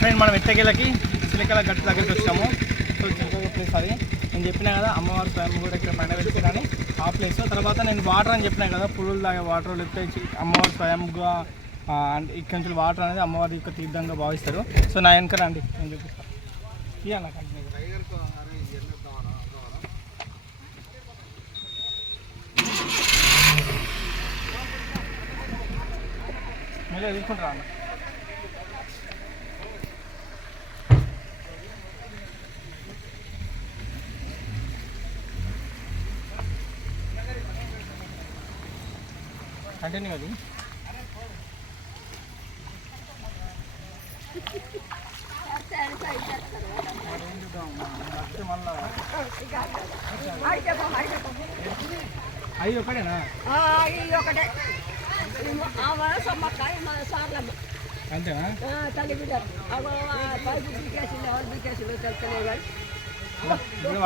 Friend మనం ఎట్టకేళ్ళకి చిలకల గట్టు దగ్గరికి వచ్చాము. సో చిలకల ప్లేస్ అది. నేను చెప్పినా కదా అమ్మవారి స్వయం కూడా ఇక్కడ పైన వెళ్తే ఆ ప్లేస్ తర్వాత నేను వాటర్ అని చెప్పినా కదా పులులు తాగే వాటర్ లేకపోతే అమ్మవారి స్వయంగా అంటే ఇక్కడి నుంచి వాటర్ అనేది అమ్మవారి యొక్క తీర్థంగా భావిస్తారు. సో నా వెనక రండి నేను చూపిస్తాను ఇయ్యాలి నాకు అన్న? కంటిన్యూ అది అవి ఫస్ట్ ఒకటేనా? ఒకటే సార్లమ్మ అంతేనా? తల్లి బిడ్డ అగో పైపు ఎవరు కానీ ఇప్పుడు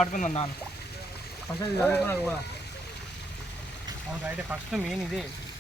ఫస్ట్ చదువుకున్నాడు కూడా. అవును అయితే ఫస్ట్ మెయిన్ ఇదే.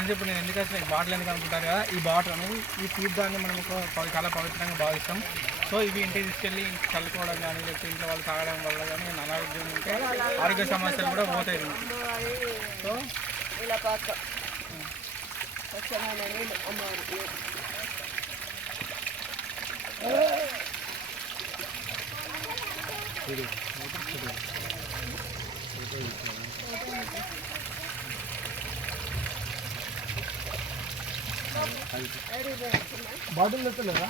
ఫ్రెండ్స్ ఇప్పుడు నేను ఎందుకు వచ్చిన ఈ బాటిల్ ఎందుకు అనుకుంటారు కదా? ఈ బాటిల్ అనేది ఈ తీర్థాన్ని మనం ఒక చాలా పవిత్రంగా భావిస్తాం. సో ఇవి ఇంటికి తీసుకెళ్ళి చల్లుకోవడం కానీ లేకపోతే ఇంట్లో వాళ్ళు తాగడం వల్ల కానీ నేను అనారోగ్యం ఉంటే ఆరోగ్య సమస్యలు కూడా పోతాయి. సో ఇలా బాటిల్ తెచ్చలేదా